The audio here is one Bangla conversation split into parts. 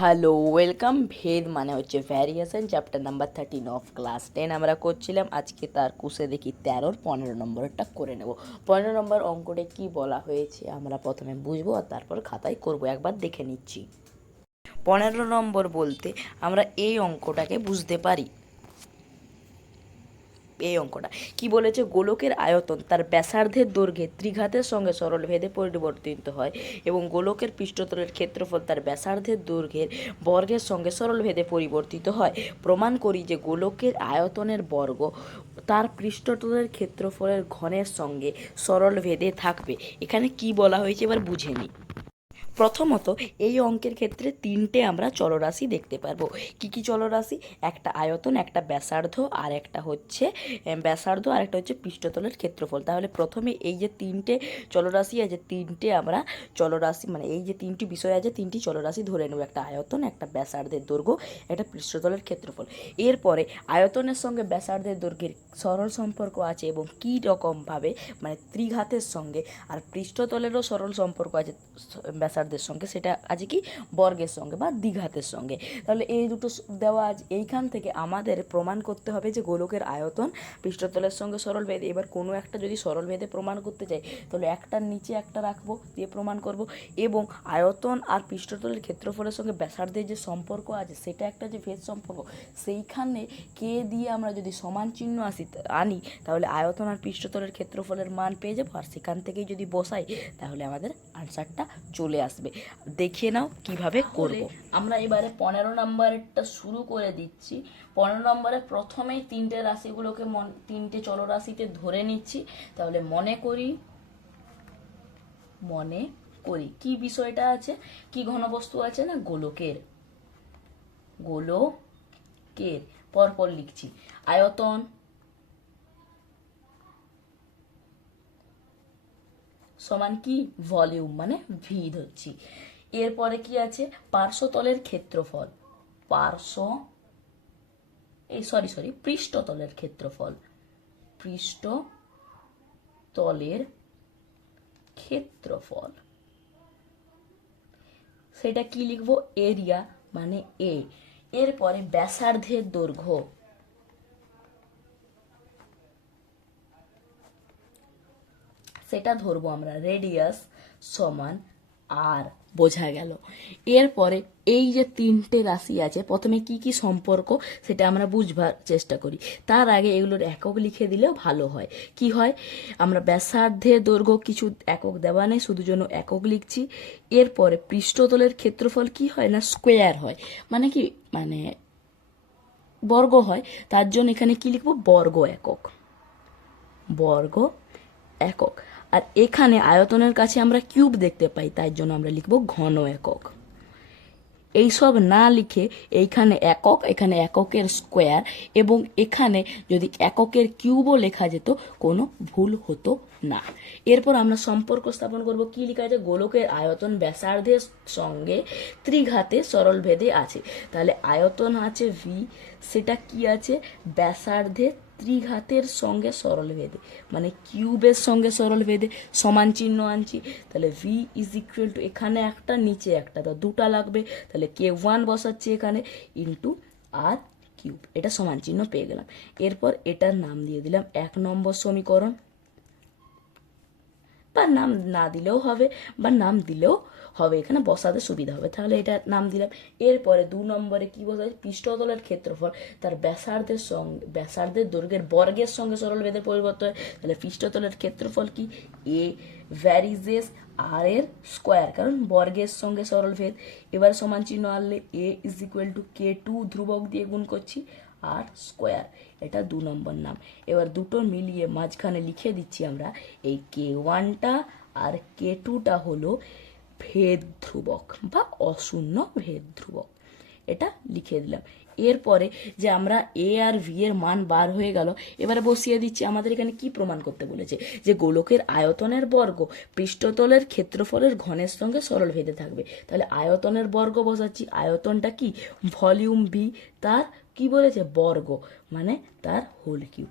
হ্যালো ওয়েলকাম ভেদ মানে হচ্ছে variation chapter number thirteen of class ten আমরা করছিলাম। আজকে তার কুশে দেখি তেরোর পনেরো নম্বরটা করে নেব। পনেরো নম্বর অঙ্কটা কি বলা হয়েছে আমরা প্রথমে বুঝব আর তারপর খাতায় করব। একবার দেখে নিচ্ছি। পনেরো নম্বর বলতে আমরা এই অঙ্কটাকে বুঝতে পারি। এই অঙ্কটা। কি বলেছে? গোলকের আয়তন তার ব্যাসার্ধের দৈর্ঘ্যে ত্রিঘাতের সঙ্গে সরল ভেদে পরিবর্তিত হয় এবং গোলকের পৃষ্ঠতলের ক্ষেত্রফল তার ব্যাসার্ধের দৈর্ঘ্যের বর্গের সঙ্গে সরল ভেদে পরিবর্তিত হয়। প্রমাণ করি যে গোলকের আয়তনের বর্গ তার পৃষ্ঠতলের ক্ষেত্রফলের ঘনের সঙ্গে সরল ভেদে থাকবে। এখানে কি বলা হয়েছে এবার বুঝে নিই। প্রথমত এই অঙ্কের ক্ষেত্রে তিনটে আমরা চলরাশি দেখতে পারব। কি কি চলরাশি? একটা আয়তন, একটা ব্যাসার্ধ আর একটা হচ্ছে ব্যাসার্ধ আর একটা হচ্ছে পৃষ্ঠতলের ক্ষেত্রফল। তাহলে প্রথমে এই যে তিনটে চলরাশি আছে, তিনটে আমরা চলরাশি মানে এই যে তিনটি বিষয় আছে, তিনটি চলরাশি ধরে নেব। একটা আয়তন, একটা ব্যাসার্ধের দৈর্ঘ্য, একটা পৃষ্ঠতলের ক্ষেত্রফল। এরপরে আয়তনের সঙ্গে ব্যাসার্ধের দৈর্ঘ্যের সরল সম্পর্ক আছে এবং কী রকমভাবে মানে ত্রিঘাতের সঙ্গে, আর পৃষ্ঠতলেরও সরল সম্পর্ক আছে, স- ব্যাসার্ধের সঙ্গে, সেটা আছে কি বর্গের সঙ্গে বা দ্বিঘাতের সঙ্গে। তাহলে এই দুটো দেওয়া আছে এইখান থেকে আমাদের প্রমাণ করতে হবে যে গোলকের আয়তন পৃষ্ঠতলের সঙ্গে সরল ভেদে। এবার কোনো একটা যদি সরল ভেদে প্রমাণ করতে চাই তাহলে একটার নিচে একটা রাখব, দিয়ে প্রমাণ করব। এবং আয়তন আর পৃষ্ঠতলের ক্ষেত্রফলের সঙ্গে ব্যাসার্ধের যে সম্পর্ক আছে, সেটা একটা যে ভেদ সম্পর্ক, সেইখানে কে দিয়ে আমরা যদি সমান চিহ্ন আসি আনি, তাহলে আয়তন আর পৃষ্ঠতলের ক্ষেত্রফলের মান পেয়ে যাব। আর সেখান থেকেই যদি বসাই, তাহলে আমাদের আনসারটা চলে আসবে। দেখে নাও কীভাবে করব। আমরা এবারে পনেরো নম্বরেরটা শুরু করে দিচ্ছি। পনেরো নম্বরে প্রথমেই তিনটে রাশিগুলোকে মন তিনটে চলরাশিতে ধরে নিচ্ছি। তাহলে মনে করি মনে করি। কি বিষয়টা আছে? কি ঘনবস্তু আছে না? গোলকের। গোলকের। পরপর লিখছি। আয়তন সমান কি? ভলিউম মানে ভি ধরছি। এরপরে কি আছে? পার্শ্বতলের ক্ষেত্রফল। পার্শ্ব, এই সরি সরি পৃষ্ঠতলের ক্ষেত্রফল। পৃষ্ঠতলের ক্ষেত্রফল। সেটা কি লিখব? এরিয়া মানে এ এরপরে ব্যাসার্ধের দৈর্ঘ্য। সেটা ধরবো আমরা। রেডিয়াস সমান আর বোঝা গেল। এরপরে এই যে তিনটে রাশি আছে, প্রথমে কি কি সম্পর্ক সেটা আমরা বুঝবার চেষ্টা করি। তার আগে এগুলোর একক লিখে দিলেও ভালো হয়। কি হয়? আমরা ব্যাসার্ধের দৈর্ঘ্য কিছু একক দেওয়া নেই, শুধু জন্য একক লিখছি। এরপরে পৃষ্ঠতলের ক্ষেত্রফল কি হয় না? স্কোয়ার হয়। মানে কি? মানে বর্গ হয়। তার জন্য এখানে কি লিখব? বর্গ একক। বর্গ একক। আর এখানে আয়তনের কাছে আমরা কিউব দেখতে পাই, তাই জন্য আমরা লিখব ঘন একক। এইসব না লিখে এইখানে একক, এখানে এককের স্কোয়ার, এবং এখানে যদি এককের কিউবও লেখা যেত, কোনো ভুল হতো না। এরপর আমরা সম্পর্ক স্থাপন করব। কি লেখা আছে? গোলকের আয়তন ব্যাসার্ধের সঙ্গে ত্রিঘাতে সরল ভেদে আছে। তাহলে আয়তন আছে ভি সেটা কি আছে? ব্যাসার্ধে ত্রিঘাতের সঙ্গে সরল ভেদে মানে কিউবের সঙ্গে সরল ভেদে সমান চিহ্ন আনছি, তাহলে ভি ইজ ইকুয়াল টু এখানে একটা, নিচে একটা, তো দুটা লাগবে, তাহলে কে ওয়ান বসাচ্ছি এখানে ইন্টু আর কিউব এটা সমান চিহ্ন পেয়ে গেলাম। এরপর এটার নাম দিয়ে দিলাম এক নম্বর সমীকরণ বা নাম না দিলেও হবে, বা নাম দিলেও হবে, এখানে বসাতে সুবিধা হবে। তাহলে এটা নাম দিলাম। এরপরে দু নম্বরে কি বসা আছে পৃষ্ঠতলের ক্ষেত্রফল। তার ব্যাসার্ধের সঙ্গে ব্যাসার্ধের দৈর্ঘ্যের বর্গের সঙ্গে সরল ভেদের পরিবর্তন হয়। তাহলে পৃষ্ঠতলের ক্ষেত্রফল কি? এ ভ্যারিজেস আর এর স্কোয়ার কারণ বর্গের সঙ্গে সরল ভেদ এবার সমান চিহ্ন আনলে A is equal to K two ধ্রুবক দিয়ে গুণ করছি আর স্কোয়ার এটা দু নম্বর নাম। এবার দুটো মিলিয়ে মাঝখানে লিখে দিচ্ছি আমরা, এই কে ওয়ানটা আর কে টুটা হলো ভেদ ধ্রুবক বা অশূন্য ভেদ ধ্রুবক এটা লিখে দিলাম। এরপরে যে আমরা এ আর ভি এর মান বার হয়ে গেল, এবারে বসিয়ে দিচ্ছি আমাদের এখানে কি প্রমাণ করতে বলেছে? যে গোলকের আয়তনের বর্গ পৃষ্ঠতলের ক্ষেত্রফলের ঘনের সঙ্গে সরল ভেদে থাকবে। তাহলে আয়তনের বর্গ বসাচ্ছি, আয়তনটা কি? ভলিউম ভি তার কি বলেছে? বর্গ মানে তার whole cube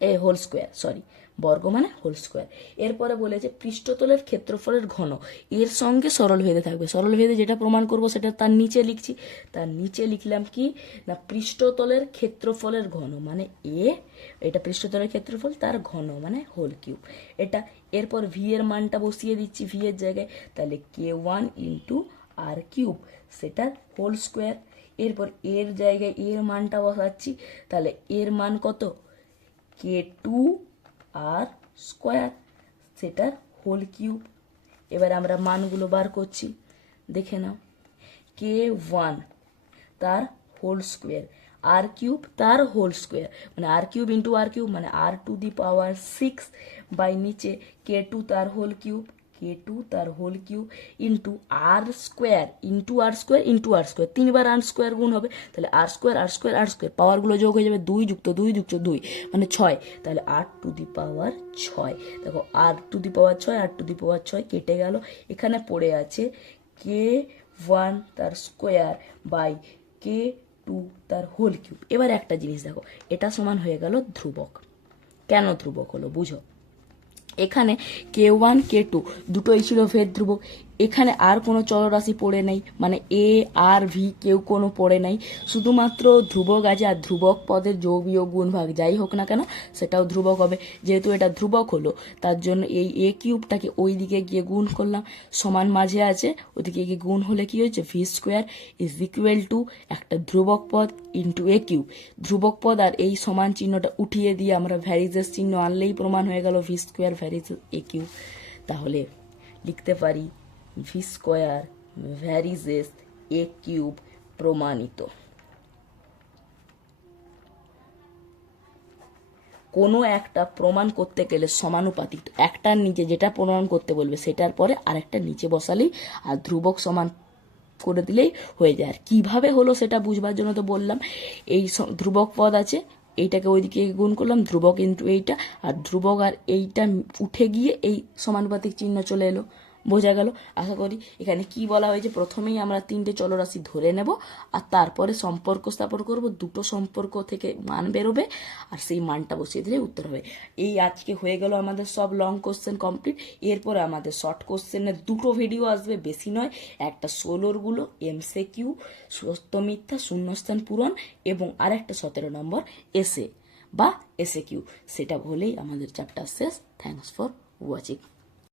A whole square sorry বর্গ মানে হোল স্কোয়ার এরপরে বলেছে পৃষ্ঠতলের ক্ষেত্রফলের ঘন। এর সঙ্গে সরল ভেদে থাকবে। সরল ভেদে যেটা প্রমাণ করব সেটা তার নিচে লিখছি। তার নিচে লিখলাম কি? না, পৃষ্ঠতলের ক্ষেত্রফলের ঘন মানে এ, এটা পৃষ্ঠতলের ক্ষেত্রফল, তার ঘন মানে হোল কিউব এটা এরপর ভি এর মানটা বসিয়ে দিচ্ছি ভি এর জায়গায়। তাহলে K one into R cube, সেটা হোল স্কোয়ার। এরপর এর জায়গায় এর মানটা বসাচ্ছি, তাহলে এর মান কত? কে টু আর স্কোয়ার, সেটার হোল কিউব। এবার আমরা মানগুলো বার করছি, দেখে নাও। কে ওয়ান তার হোল স্কোয়ার, আর কিউব তার হোল স্কোয়ার। মানে R cube into R cube মানে R to the power six by নিচে কে টু তার হোল কিউব। কে টু তার whole cube into R square into R square into R square তিনবার আর স্কোয়ার গুণ হবে, তাহলে R square R square R square পাওয়ারগুলো যোগ হয়ে যাবে দুই যুক্ত দুই যুক্ত দুই মানে ছয়। তাহলে আট টু দি পাওয়ার ছয়। দেখো আর টু দি পাওয়ার ছয় আর টু দি পাওয়ার ছয় কেটে গেল। এখানে পড়ে আছে কে ওয়ান তার স্কোয়ার বাই কে টু তার হোল কিউব এবার একটা জিনিস দেখো, এটা সমান হয়ে গেল ধ্রুবক। কেন ধ্রুবক হলো, বুঝো? এখানে কে ওয়ান কে টু দুটোই ছিল ভেদ ধ্রুবক এখানে আর কোনো চলরাশি পড়ে নেই। মানে এ আর ভি কেউ কোনো পড়ে নাই। শুধুমাত্র ধ্রুবক আছে আর ধ্রুবক পদের যোগ, বিয়োগ গুণ ভাগ যাই হোক না কেন, সেটাও ধ্রুবক হবে। যেহেতু এটা ধ্রুবক হলো, তার জন্য এই এ কিউবটাকে ওই দিকে গিয়ে গুণ করলাম। সমান মাঝে আছে, ওদিকে গিয়ে গুণ হলে কি হয়েছে? V square is equal to একটা ধ্রুবক পদ ইন্টু এ কিউব ধ্রুবক পদ আর এই সমান চিহ্নটা উঠিয়ে দিয়ে আমরা ভ্যারিজেস চিহ্ন আনলেই প্রমাণ হয়ে গেল V square varies A cube তাহলে লিখতে পারি V square varies A cube প্রমাণিত। কোনো একটা প্রমাণ করতে গেলে সমানুপাতিক। একটার নিচে যেটা প্রমাণ করতে বলবে সেটার পরে আরেকটা নিচে বসালেই আর ধ্রুবক সমান করে দিলেই হয়ে যায়। আর কীভাবে হলো সেটা বুঝবার জন্য তো বললাম। এই ধ্রুবক পদ আছে, এইটাকে ওইদিকে গুণ করলাম, ধ্রুবক ইন্টু এইটা, আর ধ্রুবক আর এইটা উঠে গিয়ে এই সমানুপাতিক চিহ্ন চলে এলো। বোঝা গেল। আশা করি এখানে কি বলা হয়েছে? প্রথমেই আমরা তিনটে চলরাশি ধরে নেব আর তারপরে সম্পর্ক স্থাপন করব। দুটো সম্পর্ক থেকে মান বেরোবে আর সেই মানটা বসিয়ে দিলে উত্তর হবে। এই আজকে হয়ে গেল আমাদের সব লং কোশ্চেন কমপ্লিট এরপরে আমাদের শর্ট কোশ্চেনের দুটো ভিডিও আসবে, বেশি নয়। একটা ষোলোরগুলো এমসে কিউ সত্য মিথ্যা, শূন্যস্থান পূরণ এবং আরেকটা সতেরো নম্বর এসে বা এসে কিউ সেটা হলেই আমাদের চ্যাপ্টার শেষ। Thanks for watching